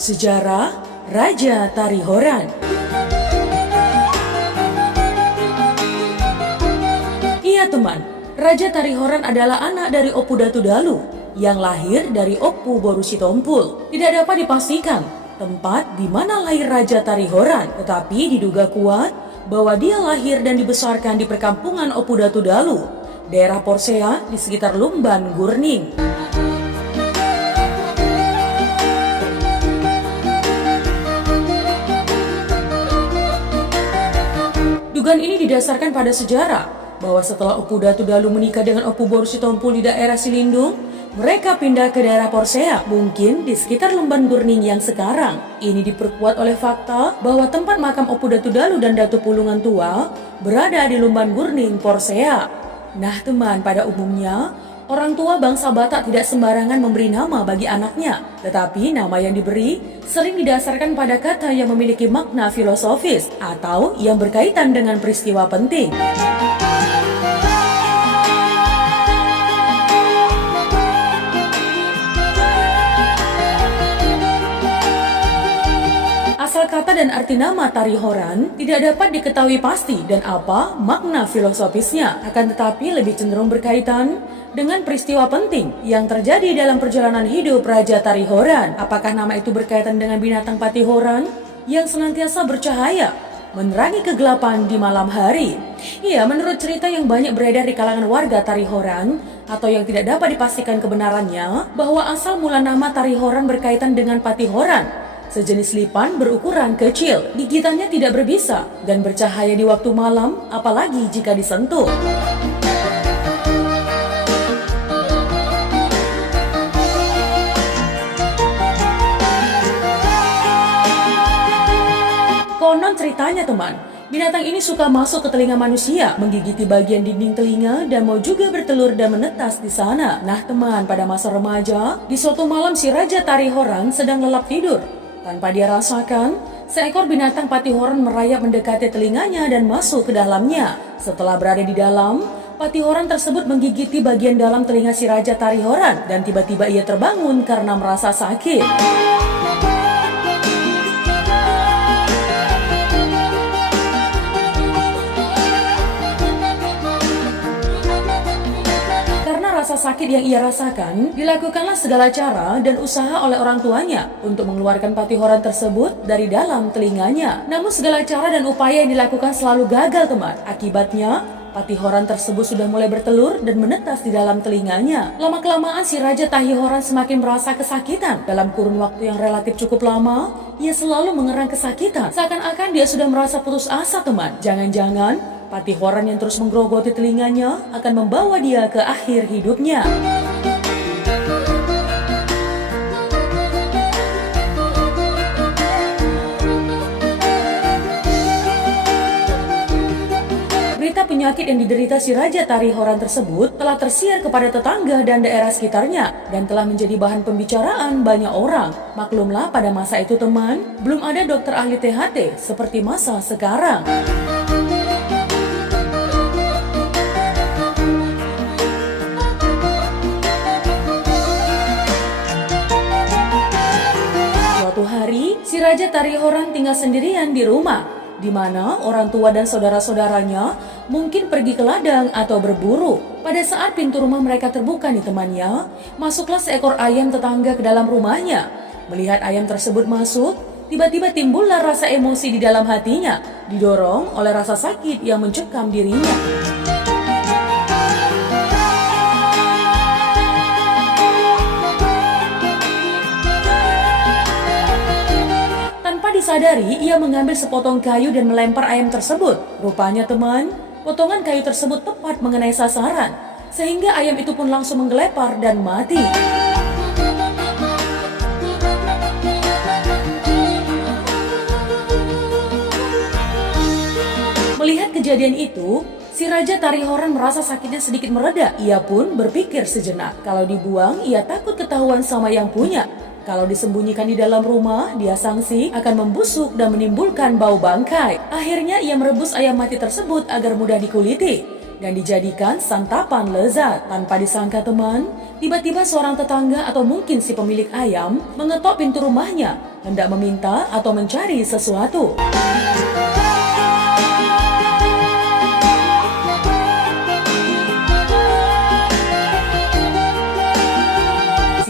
Sejarah Raja Tari Horan. Iya teman, Raja Tari Horan adalah anak dari Opu Datu Dalu yang lahir dari Opu Boru Sitompul. Tidak dapat dipastikan tempat di mana lahir Raja Tari Horan, tetapi diduga kuat bahwa dia lahir dan dibesarkan di perkampungan Opu Datu Dalu, daerah Porsea di sekitar Lumban Gurning. Dugaan ini didasarkan pada sejarah bahwa setelah Opu Datu Dalu menikah dengan Opu Boru Sitompul di daerah Silindung, mereka pindah ke daerah Porsea, mungkin di sekitar Lumban Gurning yang sekarang. Ini diperkuat oleh fakta bahwa tempat makam Opu Datu Dalu dan Datu Pulungan Tua berada di Lumban Gurning, Porsea. Nah teman, pada umumnya orang tua bangsa Batak tidak sembarangan memberi nama bagi anaknya, tetapi nama yang diberi sering didasarkan pada kata yang memiliki makna filosofis atau yang berkaitan dengan peristiwa penting. Asal kata dan arti nama Tari Horan tidak dapat diketahui pasti dan apa makna filosofisnya, akan tetapi lebih cenderung berkaitan dengan peristiwa penting yang terjadi dalam perjalanan hidup Raja Tari Horan. Apakah nama itu berkaitan dengan binatang Patihoran yang senantiasa bercahaya, menerangi kegelapan di malam hari? Iya, menurut cerita yang banyak beredar di kalangan warga Tari Horan atau yang tidak dapat dipastikan kebenarannya, bahwa asal mula nama Tari Horan berkaitan dengan Patihoran, sejenis lipan berukuran kecil. Gigitannya tidak berbisa dan bercahaya di waktu malam, apalagi jika disentuh. Konon ceritanya teman, binatang ini suka masuk ke telinga manusia, menggigiti bagian dinding telinga dan mau juga bertelur dan menetas di sana. Nah teman, pada masa remaja, di suatu malam si Raja Tari Horan sedang lelap tidur. Tanpa dia rasakan, seekor binatang Patihoran merayap mendekati telinganya dan masuk ke dalamnya. Setelah berada di dalam, Patihoran tersebut menggigiti bagian dalam telinga si Raja Tari Horan dan tiba-tiba ia terbangun karena merasa sakit. Rasa sakit yang ia rasakan, dilakukanlah segala cara dan usaha oleh orang tuanya untuk mengeluarkan Patihoran tersebut dari dalam telinganya. Namun segala cara dan upaya yang dilakukan selalu gagal teman. Akibatnya, Patihoran tersebut sudah mulai bertelur dan menetas di dalam telinganya. Lama-kelamaan si Raja Tari Horan semakin merasa kesakitan. Dalam kurun waktu yang relatif cukup lama, ia selalu mengerang kesakitan. Seakan-akan dia sudah merasa putus asa teman. Jangan-jangan Patihoran yang terus menggerogoti telinganya akan membawa dia ke akhir hidupnya. Berita penyakit yang diderita si Raja Tari Horan tersebut telah tersiar kepada tetangga dan daerah sekitarnya dan telah menjadi bahan pembicaraan banyak orang. Maklumlah pada masa itu teman, belum ada dokter ahli THT seperti masa sekarang. Suatu hari, si Raja Tari Horan tinggal sendirian di rumah, di mana orang tua dan saudara-saudaranya mungkin pergi ke ladang atau berburu. Pada saat pintu rumah mereka terbuka nih temannya, masuklah seekor ayam tetangga ke dalam rumahnya. Melihat ayam tersebut masuk, tiba-tiba timbullah rasa emosi di dalam hatinya, didorong oleh rasa sakit yang mencekam dirinya. Disadari, ia mengambil sepotong kayu dan melempar ayam tersebut. Rupanya teman, potongan kayu tersebut tepat mengenai sasaran, sehingga ayam itu pun langsung menggelepar dan mati. Melihat kejadian itu, si Raja Tari Horan merasa sakitnya sedikit mereda. Ia pun berpikir sejenak, kalau dibuang ia takut ketahuan sama yang punya. Kalau disembunyikan di dalam rumah, dia sangsi akan membusuk dan menimbulkan bau bangkai. Akhirnya ia merebus ayam mati tersebut agar mudah dikuliti. dan dijadikan santapan lezat. Tanpa disangka teman, tiba-tiba seorang tetangga atau mungkin si pemilik ayam mengetok pintu rumahnya, hendak meminta atau mencari sesuatu.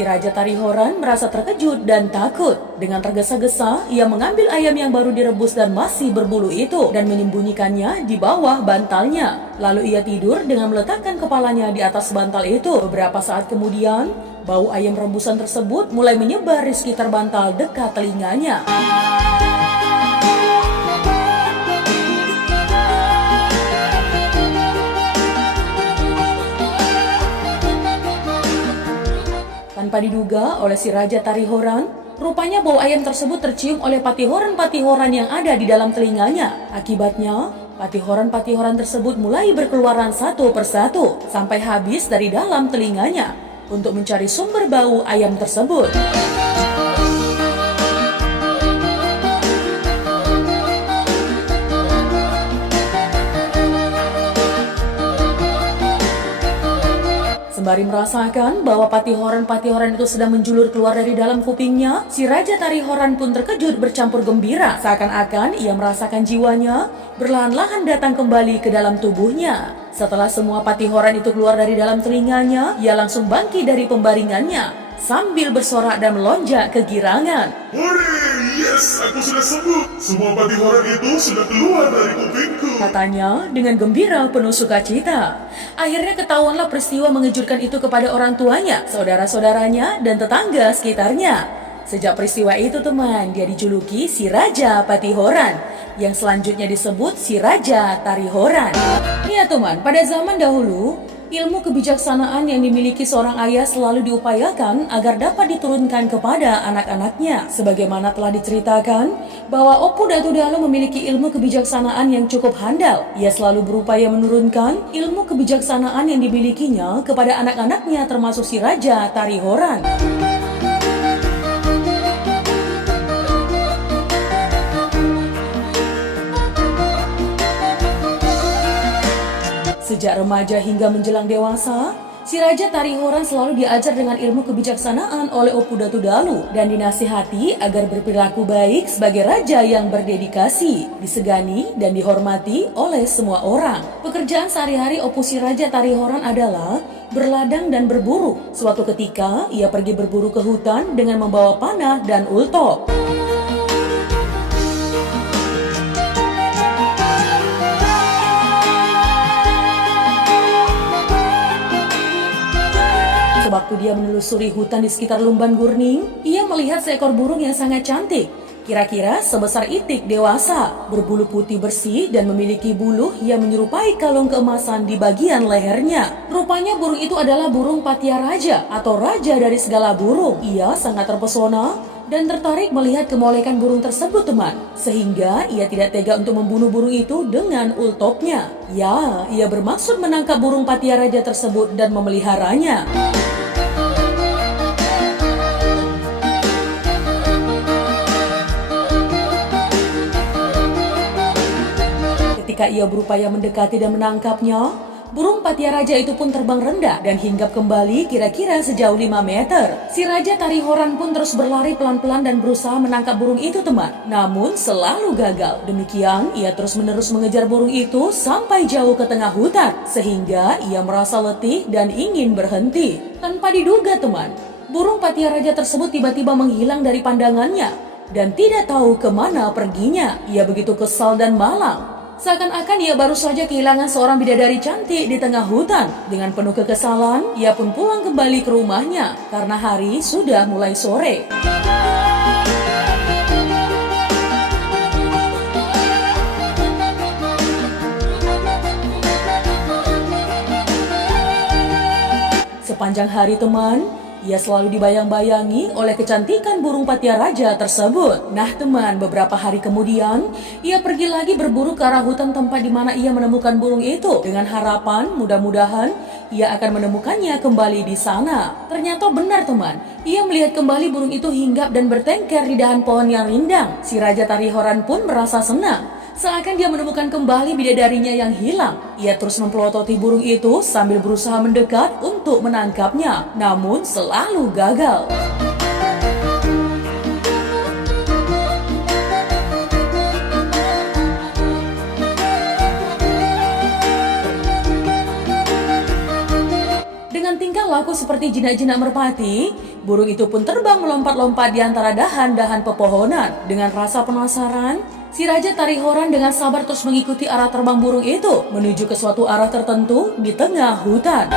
Si Raja Tarihoran merasa terkejut dan takut. Dengan tergesa-gesa, ia mengambil ayam yang baru direbus dan masih berbulu itu dan menyembunyikannya di bawah bantalnya. Lalu ia tidur dengan meletakkan kepalanya di atas bantal itu. Beberapa saat kemudian, bau ayam rebusan tersebut mulai menyebar di sekitar bantal dekat telinganya. Tanpa diduga oleh si Raja Tarihoran, rupanya bau ayam tersebut tercium oleh patihoran-patihoran yang ada di dalam telinganya. Akibatnya, patihoran-patihoran tersebut mulai berkeluaran satu persatu sampai habis dari dalam telinganya untuk mencari sumber bau ayam tersebut. Sembari merasakan bahwa patihoran-patihoran itu sedang menjulur keluar dari dalam kupingnya, si Raja Tarihoran pun terkejut bercampur gembira. Seakan-akan ia merasakan jiwanya berlahan-lahan datang kembali ke dalam tubuhnya. Setelah semua patihoran itu keluar dari dalam telinganya, ia langsung bangkit dari pembaringannya sambil bersorak dan melonjak kegirangan. Hore, yes, aku sudah sembuh. Semua patihoran itu sudah keluar dari kupingku, katanya dengan gembira penuh sukacita. Akhirnya ketahuanlah peristiwa mengejutkan itu kepada orang tuanya, saudara-saudaranya, dan tetangga sekitarnya. Sejak peristiwa itu teman, dia dijuluki si Raja Patihoran, yang selanjutnya disebut si Raja Tarihoran. Ya teman, pada zaman dahulu, ilmu kebijaksanaan yang dimiliki seorang ayah selalu diupayakan agar dapat diturunkan kepada anak-anaknya. Sebagaimana telah diceritakan bahwa Opu Datu Dalu memiliki ilmu kebijaksanaan yang cukup handal. Ia selalu berupaya menurunkan ilmu kebijaksanaan yang dimilikinya kepada anak-anaknya termasuk si Raja Tarihoran. Sejak remaja hingga menjelang dewasa, si Raja Tarihoran selalu diajar dengan ilmu kebijaksanaan oleh Opu Datu Dalu dan dinasihati agar berperilaku baik sebagai raja yang berdedikasi, disegani dan dihormati oleh semua orang. Pekerjaan sehari-hari Opu si Raja Tarihoran adalah berladang dan berburu. Suatu ketika, ia pergi berburu ke hutan dengan membawa panah dan ultok. Waktu dia menelusuri hutan di sekitar Lumban Gurning, ia melihat seekor burung yang sangat cantik, kira-kira sebesar itik dewasa, berbulu putih bersih dan memiliki buluh yang menyerupai kalung keemasan di bagian lehernya. Rupanya burung itu adalah burung Patia Raja atau raja dari segala burung. Ia sangat terpesona dan tertarik melihat kemolekan burung tersebut teman, sehingga ia tidak tega untuk membunuh burung itu dengan ultoknya. Ya, ia bermaksud menangkap burung Patia Raja tersebut dan memeliharanya. Ketika ia berupaya mendekati dan menangkapnya, burung Patia Raja itu pun terbang rendah dan hinggap kembali kira-kira sejauh 5 meter. Si Raja Tarihoran pun terus berlari pelan-pelan dan berusaha menangkap burung itu teman. Namun selalu gagal. Demikian ia terus-menerus mengejar burung itu sampai jauh ke tengah hutan. Sehingga ia merasa letih dan ingin berhenti. Tanpa diduga teman, burung Patia Raja tersebut tiba-tiba menghilang dari pandangannya dan tidak tahu kemana perginya. Ia begitu kesal dan malang. Seakan-akan ia baru saja kehilangan seorang bidadari cantik di tengah hutan. Dengan penuh kekesalan, ia pun pulang kembali ke rumahnya karena hari sudah mulai sore. Sepanjang hari teman, ia selalu dibayang-bayangi oleh kecantikan burung Patia Raja tersebut. Nah teman, beberapa hari kemudian, ia pergi lagi berburu ke arah hutan tempat di mana ia menemukan burung itu. Dengan harapan mudah-mudahan ia akan menemukannya kembali di sana. Ternyata benar teman, ia melihat kembali burung itu hinggap dan bertengker di dahan pohon yang rindang. Si Raja Tarihoran pun merasa senang. seakan dia menemukan kembali bidadarinya yang hilang. Ia terus mempelototi burung itu sambil berusaha mendekat untuk menangkapnya, namun selalu gagal. Dengan tingkah laku seperti jinak-jinak merpati, burung itu pun terbang melompat-lompat di antara dahan-dahan pepohonan. Dengan rasa penasaran, si Raja Tarihoran dengan sabar terus mengikuti arah terbang burung itu menuju ke suatu arah tertentu di tengah hutan.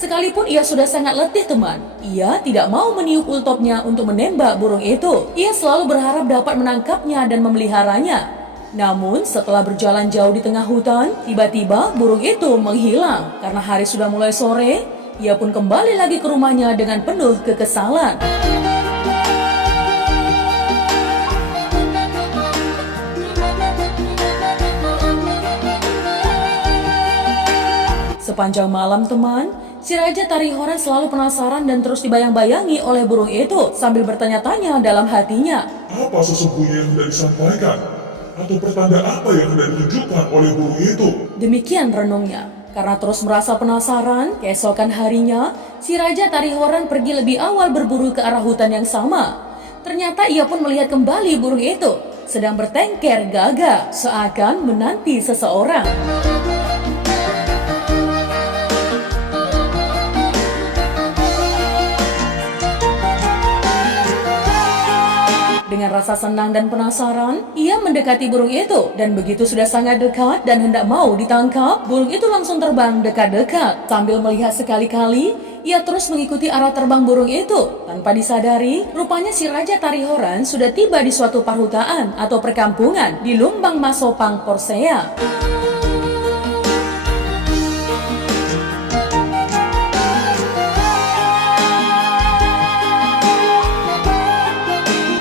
Sekalipun ia sudah sangat letih teman, ia tidak mau meniup ultopnya untuk menembak burung itu. Ia selalu berharap dapat menangkapnya dan memeliharanya. Namun setelah berjalan jauh di tengah hutan, tiba-tiba burung itu menghilang. Karena hari sudah mulai sore, ia pun kembali lagi ke rumahnya dengan penuh kekesalan. Sepanjang malam teman, si Raja Tarihoran selalu penasaran dan terus dibayang-bayangi oleh burung itu sambil bertanya-tanya dalam hatinya. Apa sesungguhnya yang hendak disampaikan? Atau pertanda apa yang hendak ditunjukkan oleh burung itu? Demikian renungnya. Karena terus merasa penasaran, keesokan harinya, si Raja Tarihoran pergi lebih awal berburu ke arah hutan yang sama. Ternyata ia pun melihat kembali burung itu sedang bertengker gagah, seakan menanti seseorang. Dengan rasa senang dan penasaran, ia mendekati burung itu. Dan begitu sudah sangat dekat dan hendak mau ditangkap, burung itu langsung terbang dekat-dekat. Sambil melihat sekali-kali, ia terus mengikuti arah terbang burung itu. Tanpa disadari, rupanya si Raja Tarihoran sudah tiba di suatu perhutaan atau perkampungan di Lumbang Masopang, Porsea.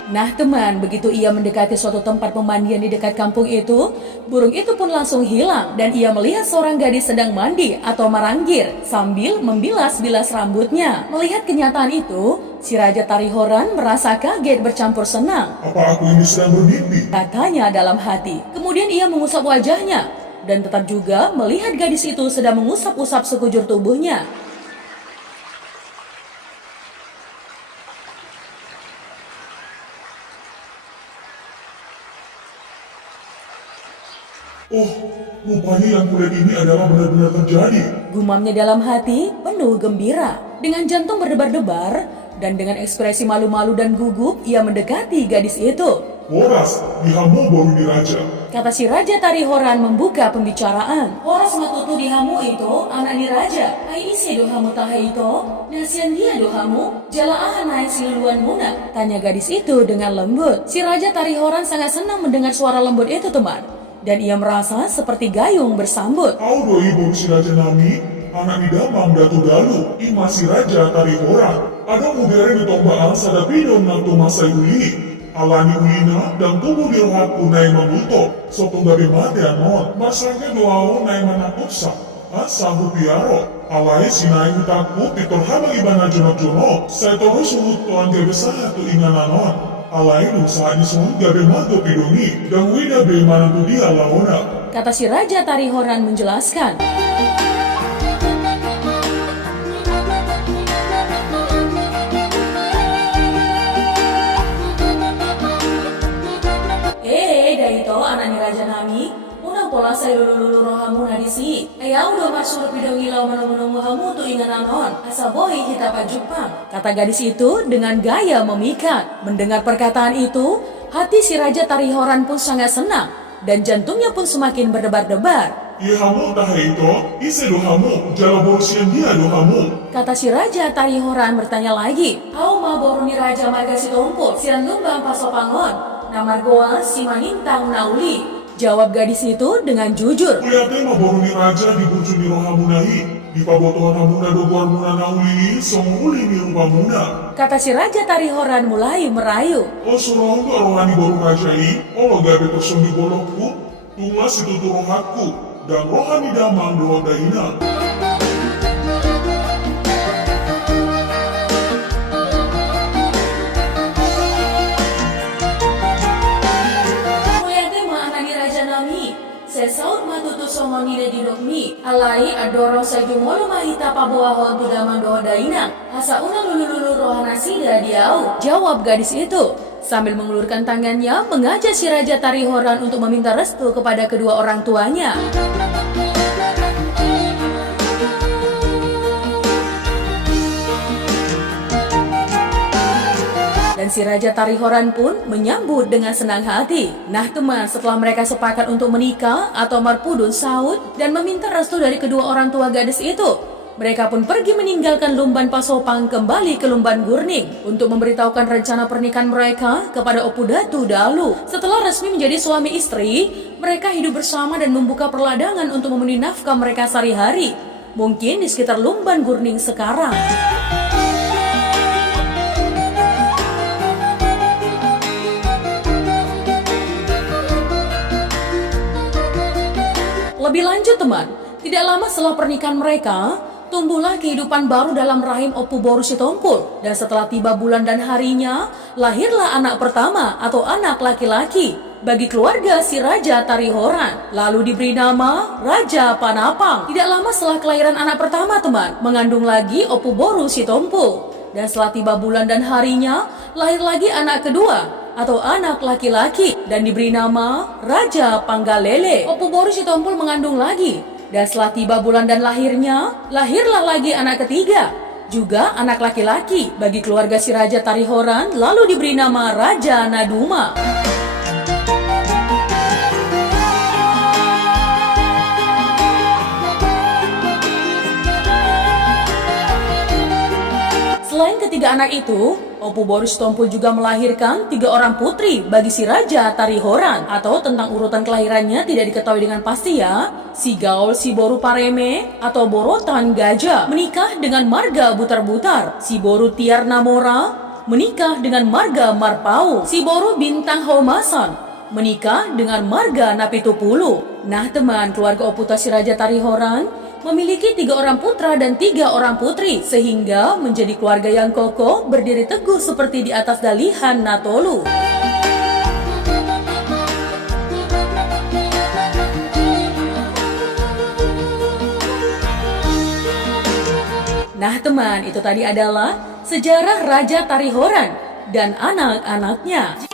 Nah teman, begitu ia mendekati suatu tempat pemandian di dekat kampung itu, burung itu pun langsung hilang dan ia melihat seorang gadis sedang mandi atau maranggir sambil membilas-bilas rambutnya. Melihat kenyataan itu, si Raja Tarihoran merasa kaget bercampur senang. Apa aku ini sedang bermimpi? Katanya dalam hati. Kemudian ia mengusap wajahnya dan tetap juga melihat gadis itu sedang mengusap-usap sekujur tubuhnya. Oh, rupanya yang kulihat ini adalah benar-benar terjadi. Gumamnya dalam hati penuh gembira. Dengan jantung berdebar-debar dan dengan ekspresi malu-malu dan gugup, ia mendekati gadis itu. Horas, dihamu baru diraja. Kata si Raja Tarihoran membuka pembicaraan. Horas matutu dihamu itu anak ni raja. Ai isi dohamu tahai itu. Nasian dia dohamu. Jalaahan naik siluluan muna. Tanya gadis itu dengan lembut. Si Raja Tarihoran sangat senang mendengar suara lembut itu teman. Dan ia merasa seperti gayung bersambut. Au doi baru si Raja Nami, anak di damang datu dalu, ima si Raja Tarihoran. Ada mugere di tombaan sadapidong ng tumasay uli. Alani ulina dan tubuh dirohat unay mabuto. Sotong gabi mati anon, masangnya doao nay manakupsa. Sahu piaro. Alay sinay utakpo pitol habang iba na jono-jono. Sa terus umutuan gabi sa hatu ingananon. Alainu saat isun gabe mago pidongi dan wida be manantu dia laona. Kata si Raja Tarihoran menjelaskan. Daito anaknya Raja Nami, unang pola sa lulu rohamu nadisi. Ayaw do masuk pidongi lau menunggu hamu tu ingan anon. Asa bohi kita pajupang. Kata gadis itu dengan gaya memikat. Mendengar perkataan itu, hati si Raja Tarihoran pun sangat senang dan jantungnya pun semakin berdebar-debar. Hamu tahai ito, ise dohamu, jala borsian dia dohamu. Kata si Raja Tarihoran bertanya lagi. Hau ma boruni Raja marga si tompo, siran lumbang pasopangon. Nama goa si manintang nauli. Jawab gadis itu dengan jujur. Kulihatnya ma boruni Raja di burju ni rohamu nahi. Di pabotohan hamuna doguar muna nauli, somuli ni rupa muna. Kata si Raja Tarihoran mulai merayu. O surohku rohani baru Raja i, olo gabe tersongi bolokku, tungas itu rohatku. Dan rohani damang doa daina. Sesaut matutu songoni de dinukmi, alai adoro sajumolo mahita pabuahon tudamandoh dainang, asa una lulu rohana sida diau. Jawab gadis itu, sambil mengulurkan tangannya mengajak si Raja Tarihoran untuk meminta restu kepada kedua orang tuanya. Dan si Raja Tarihoran pun menyambut dengan senang hati. Nah teman, setelah mereka sepakat untuk menikah atau marpudun saud dan meminta restu dari kedua orang tua gadis itu, mereka pun pergi meninggalkan Lumban Pasopang kembali ke Lumban Gurning untuk memberitahukan rencana pernikahan mereka kepada Opu Datu Dalu. Setelah resmi menjadi suami istri, mereka hidup bersama dan membuka perladangan untuk memenuhi nafkah mereka sehari-hari. Mungkin di sekitar Lumban Gurning sekarang. Lebih lanjut teman, tidak lama setelah pernikahan mereka, tumbuhlah kehidupan baru dalam rahim Opu Boru Sitompul. Dan setelah tiba bulan dan harinya, lahirlah anak pertama atau anak laki-laki bagi keluarga si Raja Tarihoran. Lalu diberi nama Raja Panapang. Tidak lama setelah kelahiran anak pertama teman, mengandung lagi Opu Boru Sitompul. Dan setelah tiba bulan dan harinya, lahir lagi anak kedua atau anak laki-laki dan diberi nama Raja Panggalele. Opu Boru Sitompul mengandung lagi. Dan setelah tiba bulan dan lahirnya, lahirlah lagi anak ketiga, juga anak laki-laki bagi keluarga si Raja Tarihoran, lalu diberi nama Raja Naduma. Selain ketiga anak itu, Opu Boru Sitompul juga melahirkan 3 orang putri bagi si Raja Tarihoran. Atau tentang urutan kelahirannya tidak diketahui dengan pasti ya. Si Gaul Si Boru Pareme atau Borotan Gajah menikah dengan marga Butar-Butar. Si Boru Tiar Namora menikah dengan marga Marpau. Si Boru Bintang Homasan menikah dengan marga Napitupulu. Nah teman, keluarga Oputa si Raja Tarihoran memiliki 3 orang putra dan 3 orang putri, sehingga menjadi keluarga yang kokoh berdiri teguh seperti di atas dalihan Natolu. Nah teman, itu tadi adalah sejarah Raja Tarihoran dan anak-anaknya.